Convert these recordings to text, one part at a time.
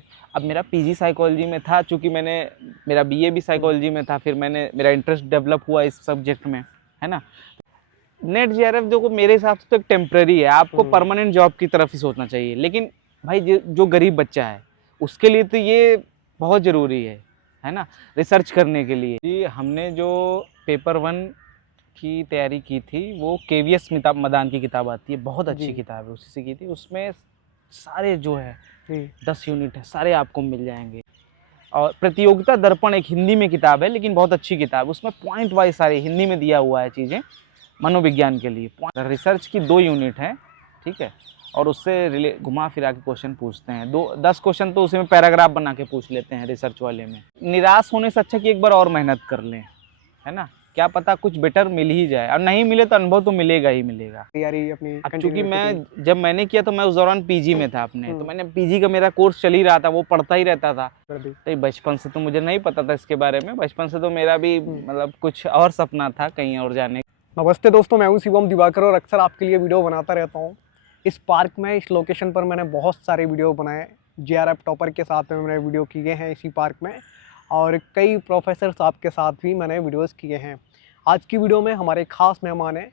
हैं? अब मेरा पीजी साइकोलॉजी में था, चूँकि मेरा बीए भी साइकोलॉजी में था, फिर मेरा इंटरेस्ट डेवलप हुआ इस सब्जेक्ट में, है ना। नेट जेआरएफ देखो मेरे हिसाब से तो एक टेम्पररी है, आपको परमानेंट जॉब की तरफ ही सोचना चाहिए। लेकिन भाई जो गरीब बच्चा है उसके लिए तो ये बहुत ज़रूरी है ना, रिसर्च करने के लिए। जी हमने जो पेपर 1 की तैयारी की थी वो केवीएस मदान की किताब आती है, बहुत अच्छी किताब है, उसी से की थी। उसमें सारे जो है 10 यूनिट है, सारे आपको मिल जाएंगे। और प्रतियोगिता दर्पण एक हिंदी में किताब है, लेकिन बहुत अच्छी किताब है, उसमें पॉइंट वाइज सारे हिंदी में दिया हुआ है चीज़ें मनोविज्ञान के लिए। रिसर्च की 2 यूनिट है, ठीक है, और उससे घुमा फिरा के क्वेश्चन पूछते हैं। 10 क्वेश्चन तो उसी में पैराग्राफ बना के पूछ लेते हैं रिसर्च वाले में। निराश होने से अच्छा कि एक बार और मेहनत कर लें, है ना, क्या पता कुछ बेटर मिल ही जाए, और नहीं मिले तो अनुभव तो मिलेगा ही मिलेगा। तैयारी अपनी अब चूँकि जब मैंने किया तो मैं उस दौरान पीजी में था अपने, तो मैंने पीजी का मेरा कोर्स चल ही रहा था, वो पढ़ता ही रहता था। तो बचपन से तो मुझे नहीं पता था इसके बारे में, बचपन से तो मेरा भी मतलब कुछ और सपना था कहीं और जाने। नमस्ते दोस्तों, मैं हूं शिवम दिवाकर और अक्सर आपके लिए वीडियो बनाता रहता हूं। इस पार्क में, इस लोकेशन पर मैंने बहुत सारे वीडियो बनाए। जेआरएफ टॉपर के साथ में मैंने वीडियो किए हैं इसी पार्क में, और कई प्रोफेसर साहब के साथ भी मैंने वीडियोस किए हैं। आज की वीडियो में हमारे खास मेहमान हैं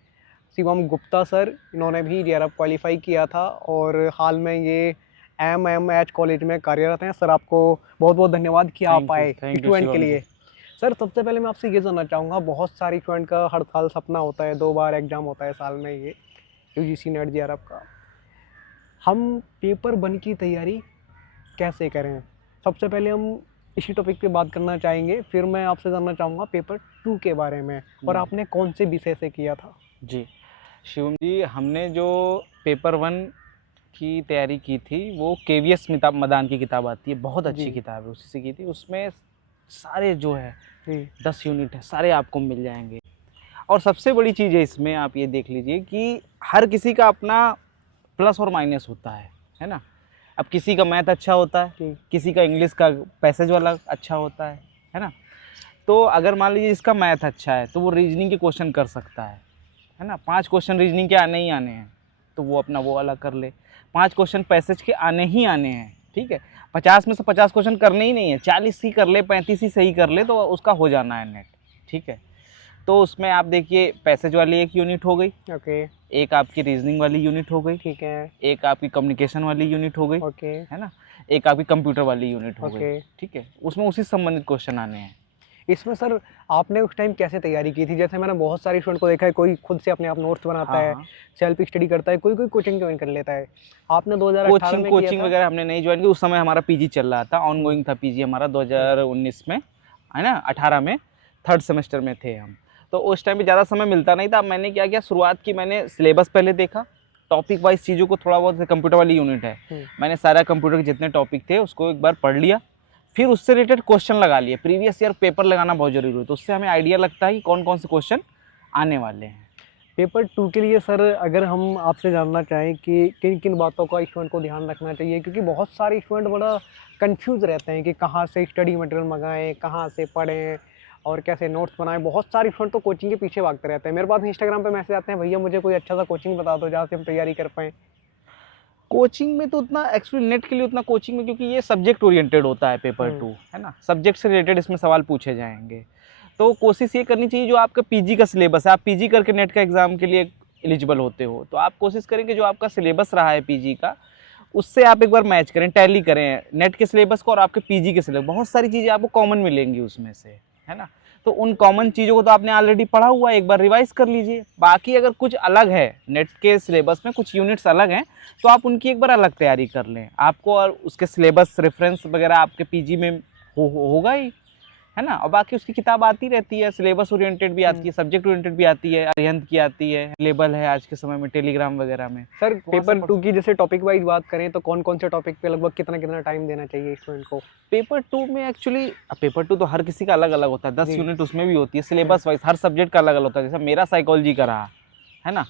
शिवम गुप्ता सर। इन्होंने भी जेआरएफ क्वालिफाई किया था और हाल में ये एमएमएच कॉलेज में कार्यरत हैं। सर, आपको बहुत बहुत धन्यवाद कि आप आए स्टूडेंट के लिए। सर, सबसे पहले मैं आपसे ये जानना चाहूँगा, बहुत सारी स्टूडेंट का हर साल सपना होता है, 2 बार एग्ज़ाम होता है साल में, ये यूजीसी नेट जेआरएफ का। हम पेपर 1 की तैयारी कैसे करें? सबसे पहले हम इसी टॉपिक पे बात करना चाहेंगे, फिर मैं आपसे जानना चाहूँगा पेपर 2 के बारे में, और आपने कौन से विषय से किया था? जी शिवम जी, हमने जो पेपर 1 की तैयारी की थी वो केवीएस मदान की किताब आती है, बहुत अच्छी किताब है, उसी से की थी। उसमें सारे जो है 10 यूनिट है, सारे आपको मिल जाएंगे। और सबसे बड़ी चीज़ है इसमें, आप ये देख लीजिए कि हर किसी का अपना प्लस और माइनस होता है ना। अब किसी का मैथ अच्छा होता है, किसी का इंग्लिश का पैसेज वाला अच्छा होता है ना। तो अगर मान लीजिए इसका मैथ अच्छा है तो वो रीजनिंग के क्वेश्चन कर सकता है ना। 5 क्वेश्चन रीजनिंग के आने ही आने हैं, तो वो अपना वो वाला कर ले। 5 क्वेश्चन पैसेज के आने ही आने हैं, ठीक है। 50 में से 50 क्वेश्चन करने ही नहीं है, 40 ही कर ले, 35 ही सही कर ले, तो उसका हो जाना है नेट, ठीक है। तो उसमें आप देखिए पैसेज वाली एक यूनिट हो गई, ओके। एक आपकी रीजनिंग वाली यूनिट हो गई, ठीक है। एक आपकी कम्युनिकेशन वाली यूनिट हो गई, ओके, है ना। एक आपकी कंप्यूटर वाली यूनिट हो गई, ओके। ठीक है। उसमें उसी से संबंधित क्वेश्चन आने हैं। इसमें सर आपने उस टाइम कैसे तैयारी की थी? जैसे मैंने बहुत सारे स्टूडेंट को देखा है, कोई खुद से अपने आप नोट्स बनाता है, सेल्फ स्टडी करता है, कोई कोचिंग ज्वाइन कर लेता है। आपने 2018 में कोचिंग वगैरह हमने नहीं ज्वाइन की, उस समय हमारा पीजी चल रहा था, ऑनगोइंग था पीजी हमारा 2019 में, है ना। 18 में 3rd सेमेस्टर में थे हम, तो उस टाइम पे ज़्यादा समय मिलता नहीं था। मैंने क्या किया, शुरुआत की, मैंने सिलेबस पहले देखा, टॉपिक वाइज चीज़ों को थोड़ा बहुत, कंप्यूटर वाली यूनिट है, मैंने सारा कंप्यूटर के जितने टॉपिक थे उसको एक बार पढ़ लिया, फिर उससे रिलेटेड क्वेश्चन लगा लिए। प्रीवियस ईयर पेपर लगाना बहुत जरूरी है, तो उससे हमें आइडिया लगता है कि कौन कौन से क्वेश्चन आने वाले हैं। पेपर 2 के लिए सर अगर हम आपसे जानना चाहें कि किन किन बातों का स्टूडेंट को ध्यान रखना चाहिए, क्योंकि बहुत सारे स्टूडेंट बड़ा कंफ्यूज रहते हैं कि कहाँ से स्टडी मटेरियल मंगाएं, कहाँ से पढ़ें और कैसे नोट्स बनाएं। बहुत सारे स्टूडेंट तो कोचिंग के पीछे भागते रहते हैं। मेरे पास इंस्टाग्राम पे मैसेज आते हैं, भैया मुझे कोई अच्छा सा कोचिंग बता दो जहाँ से हम तैयारी कर पाएँ। कोचिंग में तो उतना एक्चुअली नेट के लिए उतना कोचिंग में, क्योंकि ये सब्जेक्ट ओरिएंटेड होता है पेपर 2, है ना, सब्जेक्ट से रिलेटेड इसमें सवाल पूछे जाएंगे। तो कोशिश ये करनी चाहिए, जो आपका पीजी का सिलेबस है, आप पीजी करके नेट का एग्ज़ाम के लिए एलिजिबल होते हो, तो आप कोशिश करेंगे जो आपका सिलेबस रहा है पीजी का, उससे आप एक बार मैच करें, टैली करें नेट के सिलेबस को और आपके पीजी के सिलेबस। बहुत सारी चीज़ें आपको कॉमन मिलेंगी उसमें से, है ना। तो उन कॉमन चीज़ों को तो आपने ऑलरेडी पढ़ा हुआ है, एक बार रिवाइज कर लीजिए। बाकी अगर कुछ अलग है नेट के सिलेबस में, कुछ यूनिट्स अलग हैं, तो आप उनकी एक बार अलग तैयारी कर लें आपको, और उसके सिलेबस रेफरेंस वगैरह आपके पीजी में होगा ही, है ना। और बाकी उसकी किताब आती रहती है, सिलेबस ओरिएंटेड भी आती है, सब्जेक्ट ओरिएंटेड भी आती है, अरिहंत की आती है, लेबल है आज के समय में टेलीग्राम वगैरह में। सर, पेपर 2 की जैसे टॉपिक वाइज बात करें तो कौन कौन से टॉपिक पे लगभग कितना कितना टाइम देना चाहिए स्टूडेंट को? पेपर 2 में एक्चुअली, पेपर 2 तो हर किसी का अलग अलग होता है, 10 यूनिट उसमें भी होती है, सिलेबस वाइज हर सब्जेक्ट का अलग अलग होता है। जैसे मेरा साइकोलॉजी का रहा है ना,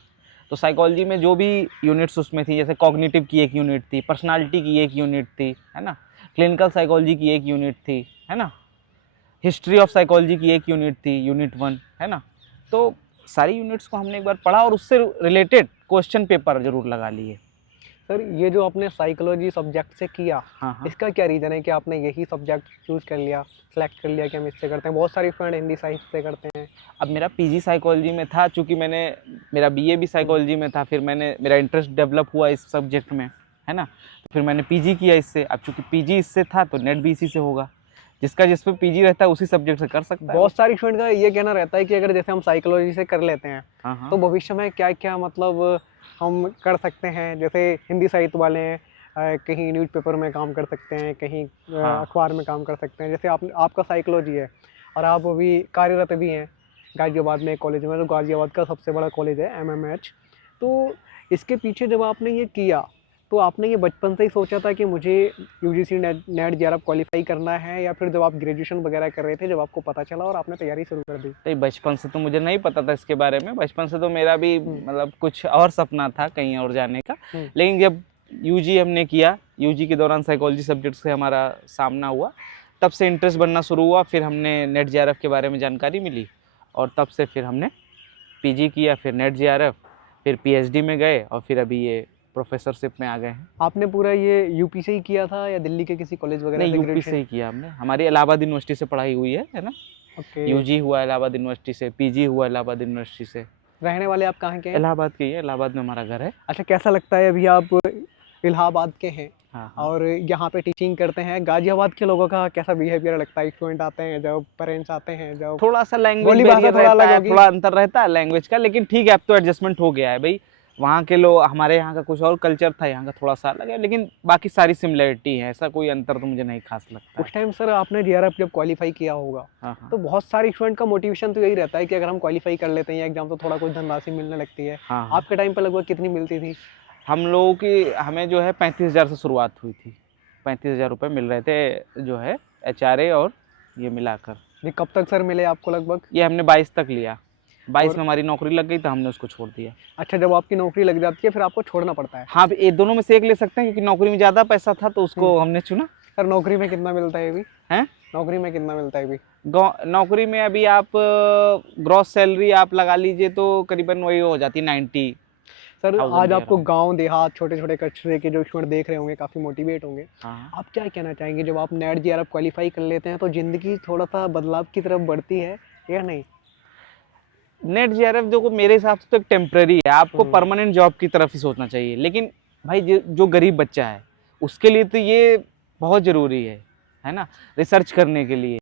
तो साइकोलॉजी में जो भी यूनिट्स उसमें थी, जैसे कॉग्निटिव की एक यूनिट थी, पर्सनालिटी की एक यूनिट थी, है ना, क्लिनिकल साइकोलॉजी की एक यूनिट थी, है ना, हिस्ट्री ऑफ साइकोलॉजी की एक यूनिट थी, यूनिट 1, है ना। तो सारी यूनिट्स को हमने एक बार पढ़ा और उससे रिलेटेड क्वेश्चन पेपर जरूर लगा लिए। सर ये जो आपने साइकोलॉजी सब्जेक्ट से किया, हाँ हाँ। इसका क्या रीज़न है कि आपने यही सब्जेक्ट चूज़ कर लिया, सेलेक्ट कर लिया कि हम इससे करते हैं? बहुत सारे फ्रेंड हिंदी साहित्य से करते हैं। अब मेरा पीजी साइकोलॉजी में था, चूँकि मेरा बीए भी साइकोलॉजी में था, फिर मेरा इंटरेस्ट डेवलप हुआ इस सब्जेक्ट में, है ना? तो फिर मैंने पीजी किया इससे। अब चूँकि पीजी इससे था तो नेट भी इसी से होगा। जिसका जिस पे पीजी रहता है उसी सब्जेक्ट से कर सकता है। बहुत सारी स्टूडेंट का ये कहना रहता है कि अगर जैसे हम साइकोलॉजी से कर लेते हैं, हाँ हाँ। तो भविष्य में क्या-क्या मतलब हम कर सकते हैं? जैसे हिंदी साहित्य वाले हैं, कहीं न्यूज़पेपर में काम कर सकते हैं, कहीं हाँ। अखबार में काम कर सकते हैं। जैसे आपका साइकोलॉजी है और आप अभी कार्यरत भी हैं गाज़ियाबाद में एक कॉलेज में, जो गाज़ियाबाद का सबसे बड़ा कॉलेज है एमएमएच। तो इसके पीछे जब आपने ये किया, तो आपने ये बचपन से ही सोचा था कि मुझे यूजीसी नेट जेआरएफ क्वालिफाई करना है, या फिर जब आप ग्रेजुएशन वगैरह कर रहे थे जब आपको पता चला और आपने तैयारी शुरू कर दी? नहीं, बचपन से तो मुझे नहीं पता था इसके बारे में। बचपन से तो मेरा भी मतलब कुछ और सपना था कहीं और जाने का। लेकिन जब यूजी हमने किया, यूजी के दौरान साइकोलॉजी सब्जेक्ट से हमारा सामना हुआ, तब से इंटरेस्ट बनना शुरू हुआ। फिर हमने नेट जेआरएफ के बारे में जानकारी मिली और तब से फिर हमने पीजी किया, फिर नेट जेआरएफ, फिर पीएचडी में गए और फिर अभी ये प्रोफेसरशिप में आ गए हैं। आपने पूरा ये यूपी से ही किया था या दिल्ली के किसी कॉलेज वगैरह नहीं, से यूपी ग्रेजुएशन? से ही किया हमने। हमारी इलाहाबाद यूनिवर्सिटी से पढ़ाई हुई है ना? ओके। यूजी हुआ इलाहाबाद यूनिवर्सिटी से, पीजी हुआ इलाहाबाद यूनिवर्सिटी से। रहने वाले आप कहाँ के हैं? इलाहाबाद के ही है, इलाहाबाद में हमारा घर है। अच्छा, कैसा लगता है अभी आप इलाहाबाद के हैं हाँ हाँ। और यहाँ पे टीचिंग करते हैं? गाजियाबाद के लोगों का कैसा बिहेवियर लगता है? स्टूडेंट आते हैं जब, पेरेंट्स आते हैं जब? थोड़ा सा लैंग्वेज बोली भाषा बैरियर थोड़ा रहता अलग है, होगी। थोड़ा अंतर रहता है लैंग्वेज का, लेकिन ठीक है, अब तो एडजस्टमेंट हो गया है भाई। वहाँ के लोग, हमारे यहाँ का कुछ और कल्चर था, यहाँ का थोड़ा सा अलग है, लेकिन बाकी सारी सिमिलरिटी है। ऐसा कोई अंतर तो मुझे नहीं खास लगता उस टाइम सर आपने जेआरएफ जब क्वालिफाई किया होगा, हाँ हाँ। तो बहुत सारे स्टूडेंट का मोटिवेशन तो यही रहता है कि अगर हम क्वालिफाई कर लेते हैं एग्जाम तो थोड़ा कुछ धनराशि मिलने लगती है। हाँ। आपके टाइम पे लगभग कितनी मिलती थी? हम लोगों की, हमें जो है 35,000 से शुरुआत हुई थी। 35,000 रुपये मिल रहे थे जो है एचआरए और ये मिलाकर। ये कब तक सर मिले आपको लगभग? ये हमने 22 तक लिया। 22 और- में हमारी नौकरी लग गई तो हमने उसको छोड़ दिया। अच्छा, जब आपकी नौकरी लग जाती है फिर आपको छोड़ना पड़ता है? हाँ, ये दोनों में से एक ले सकते हैं, क्योंकि नौकरी में ज़्यादा पैसा था तो उसको हमने चुना। सर नौकरी में कितना मिलता है अभी? हैं? नौकरी में कितना मिलता है अभी? नौकरी में अभी आप ग्रॉस सैलरी आप लगा लीजिए तो करीबन वही हो जाती है 90। सर थाउजेंड आज के आपको around। गांव देहात छोटे छोटे कस्बे के जो स्टूडेंट देख रहे होंगे काफ़ी मोटिवेट होंगे। हाँ। आप क्या कहना चाहेंगे जब आप नेट जेआरएफ क्वालिफाई कर लेते हैं तो ज़िंदगी थोड़ा सा बदलाव की तरफ बढ़ती है या नहीं? नेट जेआरएफ देखो, मेरे हिसाब से तो एक टेम्पररी है। आपको परमानेंट जॉब की तरफ ही सोचना चाहिए। लेकिन भाई जो गरीब बच्चा है उसके लिए तो ये बहुत ज़रूरी है ना, रिसर्च करने के लिए।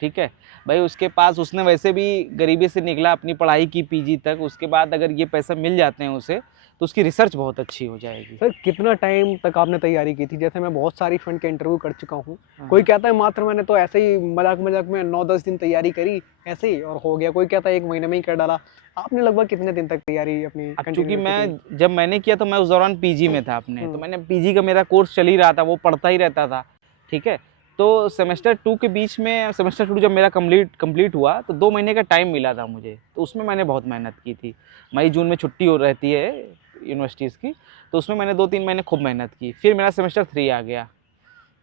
ठीक है भाई, उसके पास, उसने वैसे भी गरीबी से निकला, अपनी पढ़ाई की पीजी तक, उसके बाद अगर ये पैसा मिल जाते हैं उसे तो उसकी रिसर्च बहुत अच्छी हो जाएगी। सर कितना टाइम तक आपने तैयारी की थी? जैसे मैं बहुत सारी स्टूडेंट के इंटरव्यू कर चुका हूँ, कोई कहता है मात्र मैंने तो ऐसे ही मजाक मजाक में 9-10 दिन तैयारी करी ऐसे ही और हो गया, कोई कहता है 1 महीने में ही कर डाला। आपने लगभग कितने दिन तक तैयारी अपनी अब कंटिन्यू चूंकि की थी? मैं, जब मैंने किया तो मैं उस दौरान पीजी में था अपने, तो मैंने पीजी का मेरा कोर्स चल ही रहा था, वो पढ़ता ही रहता था। ठीक है, तो सेमेस्टर 2 के बीच में, सेमेस्टर 2 जब मेरा कंप्लीट हुआ तो 2 महीने का टाइम मिला था मुझे, तो उसमें मैंने बहुत मेहनत की थी। मई जून में छुट्टी हो रहती है यूनिवर्सिटीज़ की, तो उसमें मैंने 2-3 महीने खूब मेहनत की। फिर मेरा सेमेस्टर 3 आ गया।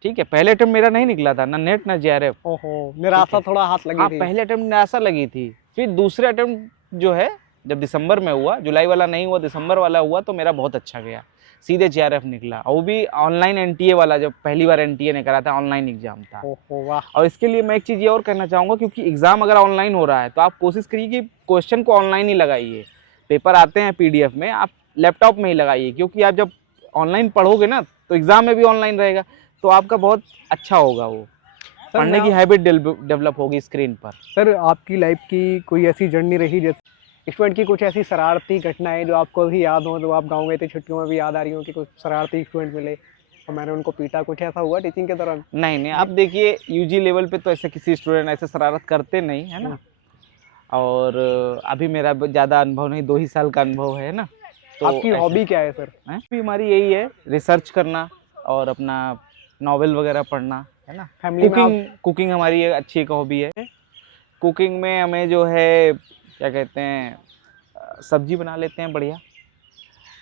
ठीक है, पहले अटेम्प्ट मेरा नहीं निकला था, ना नेट ना जेआरएफ। ओहो, निराशा थोड़ा हाथ लगी हाँ, थी। पहले अटेम्प्ट निराशा लगी थी। फिर दूसरे अटेम्प्ट जो है जब दिसंबर में हुआ, जुलाई वाला नहीं हुआ, दिसंबर वाला हुआ, तो मेरा बहुत अच्छा गया, सीधे जेआरएफ निकला, और वो भी ऑनलाइन एनटीए वाला, जब पहली बार एनटीए ने करा था, ऑनलाइन एग्जाम था। ओहो वाह। और इसके लिए मैं एक चीज़ ये और कहना चाहूँगा, क्योंकि एग्ज़ाम अगर ऑनलाइन हो रहा है तो आप कोशिश करिए कि क्वेश्चन को ऑनलाइन ही लगाइए। पेपर आते हैं पीडीएफ में, आप लैपटॉप में ही लगाइए, क्योंकि आप जब ऑनलाइन पढ़ोगे ना तो एग्ज़ाम में भी ऑनलाइन रहेगा, तो आपका बहुत अच्छा होगा, वो पढ़ने की हैबिट डेवलप होगी स्क्रीन पर। सर आपकी लाइफ की कोई ऐसी जर्नी रही जैसे स्टूडेंट की कुछ ऐसी शरारती घटनाएं जो आपको भी याद हो, जो आप गाँव गए थे छुट्टियों में भी याद आ रही हो कि कुछ शरारती स्टूडेंट मिले और मैंने उनको पीटा, कुछ ऐसा हुआ टीचिंग के दौरान? नहीं, आप देखिए यूजी लेवल पे तो ऐसे किसी स्टूडेंट ऐसे शरारत करते नहीं, है ना। और अभी मेरा ज़्यादा अनुभव नहीं, 2 ही साल का अनुभव है ना। तो आपकी हॉबी क्या है सर? भी हमारी यही है, रिसर्च करना और अपना नॉवेल वगैरह पढ़ना, है ना। फैमिली में कुकिंग हमारी एक अच्छी एक हॉबी है। कुकिंग में हमें जो है क्या कहते हैं, सब्जी बना लेते हैं बढ़िया।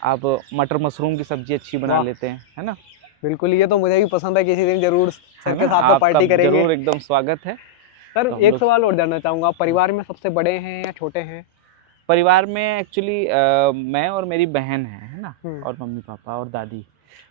आप मटर मशरूम की सब्जी अच्छी बना वाह। लेते हैं, है ना। बिल्कुल, ये तो मुझे भी पसंद है, किसी दिन जरूर सर है के ना? साथ तो आपका पार्टी करेंगे। जरूर एकदम स्वागत है। सर तो हम एक लोग- सवाल और जानना चाहूँगा, परिवार में सबसे बड़े हैं या छोटे हैं? परिवार में एक्चुअली मैं और मेरी बहन है ना, और मम्मी पापा और दादी।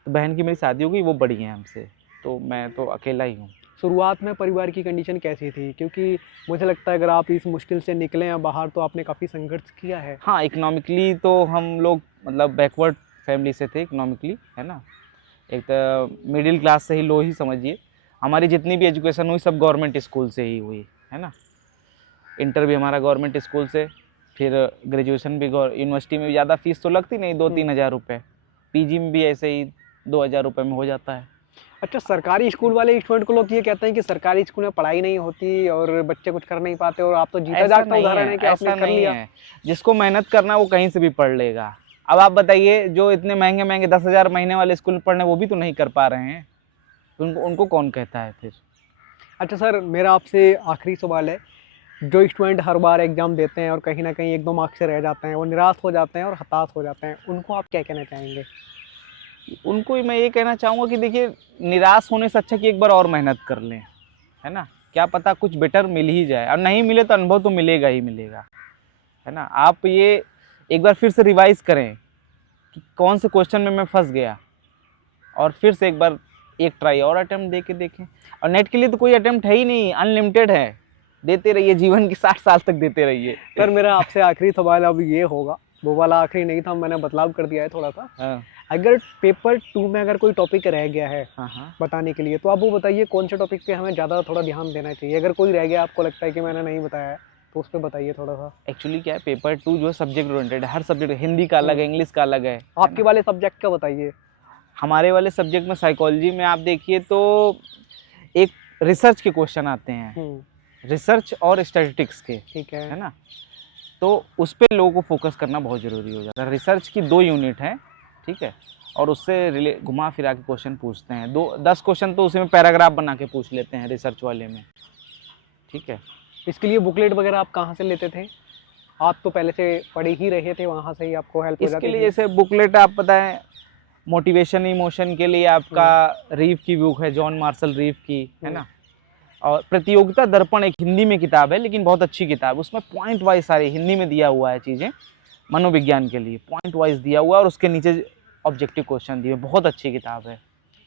तो बहन की मेरी शादी हो गई, वो बड़ी हैं हमसे, तो मैं तो अकेला ही हूँ। शुरुआत में परिवार की कंडीशन कैसी थी? क्योंकि मुझे लगता है अगर आप इस मुश्किल से निकले हैं बाहर तो आपने काफ़ी संघर्ष किया है। हाँ, इकोनॉमिकली तो हम लोग मतलब बैकवर्ड फैमिली से थे इकोनॉमिकली, है ना। एक तो मिडिल क्लास से ही लो ही समझिए। हमारी जितनी भी एजुकेशन हुई सब गवर्नमेंट स्कूल से ही हुई, है ना। इंटर भी हमारा गवर्नमेंट स्कूल से, फिर ग्रेजुएशन भी यूनिवर्सिटी में भी ज़्यादा फीस तो लगती नहीं, 2-3 हज़ार रुपये। पीजी में भी ऐसे ही 2,000 रुपये में हो जाता है। अच्छा, सरकारी स्कूल वाले स्टूडेंट को लोग ये कहते हैं कि सरकारी स्कूल में पढ़ाई नहीं होती और बच्चे कुछ कर नहीं पाते, और आप तो जीता जागता उदाहरण है कि आपने कर लिया। है। जिसको मेहनत करना है वो कहीं से भी पढ़ लेगा। अब आप बताइए, जो इतने महंगे महंगे 10,000 महीने वाले स्कूल में पढ़ने वो भी तो नहीं कर पा रहे हैं, उनको उनको कौन कहता है फिर। अच्छा सर, मेरा आपसे आखिरी सवाल है, जो स्टूडेंट हर बार एग्ज़ाम देते हैं और कहीं ना कहीं 1-2 मार्क्स से रह जाते हैं, वो निराश हो जाते हैं और हताश हो जाते हैं, उनको आप क्या कहना चाहेंगे? उनको मैं ये कहना चाहूँगा कि देखिए, निराश होने से अच्छा कि एक बार और मेहनत कर लें, है ना। क्या पता कुछ बेटर मिल ही जाए, और नहीं मिले तो अनुभव तो मिलेगा ही मिलेगा, है ना। आप ये एक बार फिर से रिवाइज़ करें कि कौन से क्वेश्चन में मैं फंस गया, और फिर से एक बार एक ट्राई और अटेम्प्ट दे के देखें। और नेट के लिए तो कोई अटेम्प्ट है ही नहीं, अनलिमिटेड है, देते रहिए, जीवन के 60 साल तक देते रहिए। सर मेरा आपसे आखिरी सवाल अब ये होगा, वो वाला आखिरी नहीं था, मैंने बदलाव कर दिया है थोड़ा सा। हाँ अगर पेपर 2 में अगर कोई टॉपिक रह गया है हाँ, बताने के लिए, तो आप वो बताइए कौन से टॉपिक पे हमें ज़्यादा थोड़ा ध्यान देना चाहिए। अगर कोई रह गया आपको लगता है कि मैंने नहीं बताया है, तो उस पर बताइए थोड़ा सा। एक्चुअली क्या है, पेपर 2 जो है सब्जेक्ट ओरिएंटेड है, हर सब्जेक्ट, हिंदी का अलग है, इंग्लिश का अलग है। आपके वाले सब्जेक्ट का बताइए। हमारे वाले सब्जेक्ट में साइकोलॉजी में आप देखिए तो एक रिसर्च के क्वेश्चन आते हैं, रिसर्च और स्टैटिस्टिक्स के, ठीक है ना। तो उस पे लोगों को फोकस करना बहुत ज़रूरी हो जाता है। रिसर्च की 2 यूनिट हैं, ठीक है, और उससे घुमा फिरा के क्वेश्चन पूछते हैं, 10 क्वेश्चन तो उसी में पैराग्राफ बना के पूछ लेते हैं रिसर्च वाले में, ठीक है। इसके लिए बुकलेट वगैरह आप कहाँ से लेते थे? आप तो पहले से पढ़े ही रहे थे, वहाँ से ही आपको हेल्प हो जाती इसके थी? लिए जैसे बुकलेट आप पता है, मोटिवेशन इमोशन के लिए आपका रीव की बुक है, जॉन मार्शल रीव की, है ना। और प्रतियोगिता दर्पण एक हिंदी में किताब है, लेकिन बहुत अच्छी किताब, उसमें पॉइंट वाइज सारी हिंदी में दिया हुआ है चीज़ें, मनोविज्ञान के लिए पॉइंट वाइज दिया हुआ है, और उसके नीचे ऑब्जेक्टिव क्वेश्चन दिए, बहुत अच्छी किताब है।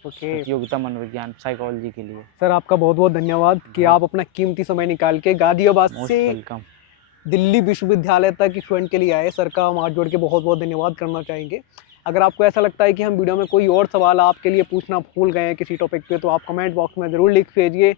ओके प्रतियोगिता मनोविज्ञान साइकोलॉजी के लिए। सर, आपका बहुत बहुत धन्यवाद कि आप अपना कीमती समय निकाल के गाजियाबाद मोस्ट से वेलकम। दिल्ली विश्वविद्यालय तक स्टूडेंट के लिए आए। सर का हम हाथ जोड़ के बहुत बहुत धन्यवाद करना चाहेंगे। अगर आपको ऐसा लगता है कि हम वीडियो में कोई और सवाल आपके लिए पूछना भूल गए हैं किसी टॉपिक पे, तो आप कमेंट बॉक्स में ज़रूर लिख भेजिए।